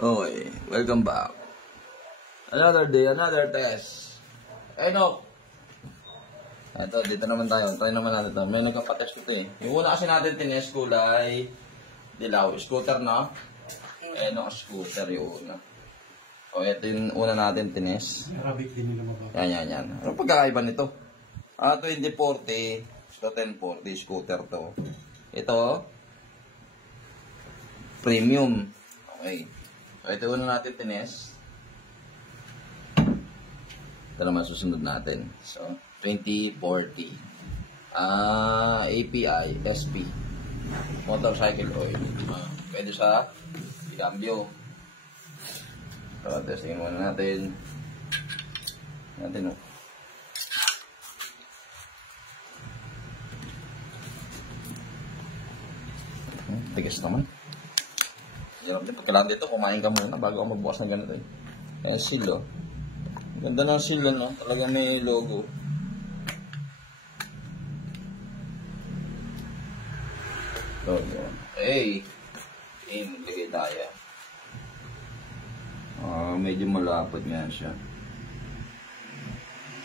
Okay, welcome back. Another day, another test. Enoch! Ito, dito naman tayo. Try naman natin ito. May nagkapatest ito eh. Yung una kasi natin tinest kulay dilaw. Scooter na. Enoch scooter yung una. O, ito yung una natin tinest. Arabic din nila mababa. Yan. Ano pagkakaiba nito? 2040. Ito 1040 scooter to. Ito, premium. Okay. So, ito una natin tinest. Ito naman susunod natin. So, 2040. API, SP. Motorcycle oil. Pwede sa cambio. So, testingin muna natin. Tigas naman. Hirap din. Pagkailangan dito, kumain ka muna bago ako magbukas ng ganito eh. Seal oh. Ganda ng seal no? Talagang may logo. Logo. Hey! Lagay tayo. Medyo malapad nga siya.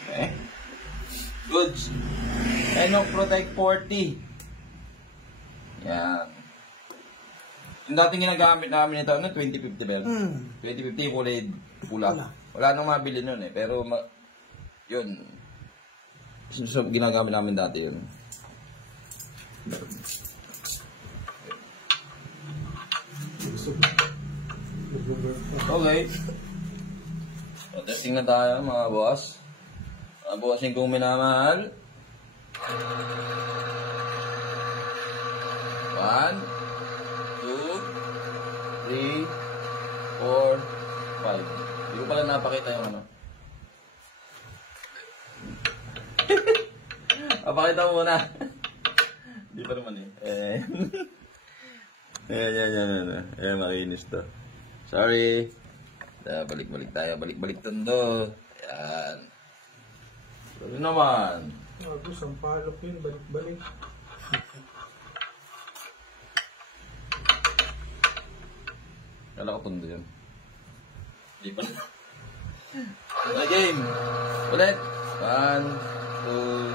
Okay. Goods. Enoch Protect 40. Yan. Yung dating ginagamit namin ito, 2050 bell? 2050 kulay pula. Wala nang mabili nun eh. Pero, yun. Ginagamit namin dati yun. Okay. So, testing na tayo mga boss. Mga bossing kong minamahal. 1 2 3 4 5. Hindi ko pala napakita yung ano. Papakita mo muna. Hindi pa naman eh. Yan. Makinis to. Sorry. Balik-balik tayo. Balik-balik tondo. Yan. Sorry naman. Sampalok yun. Balik-balik. Kala ko tondo yun. Hindi pa na. Game. Ulit. 1 2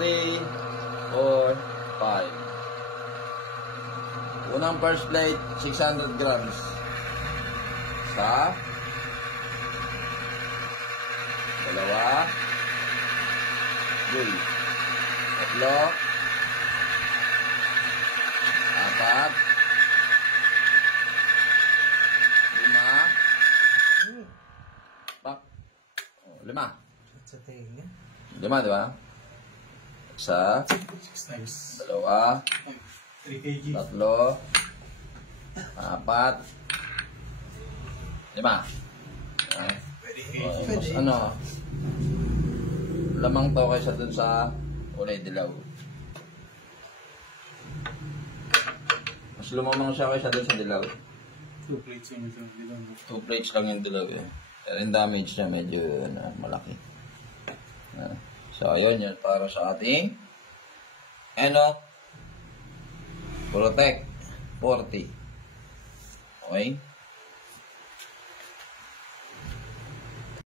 3 4 5. Unang first plate, 600 grams. Isa. Dalawa. Tatlo. Apat. 5. 5. 5, di ba? Isa. 6 times. Dalawa. 3 kg. Tatlo. 4. 5. Ano? Lamang to kaysa dun sa kulay dilaw. Mas lumamang siya kaysa dun sa dilaw. 2 plates yung dilaw. 2 plates lang yung dilaw eh. Pero yung damage niya medyo malaki. So, ayun yun para sa ating Enoch Protect 40. Okay?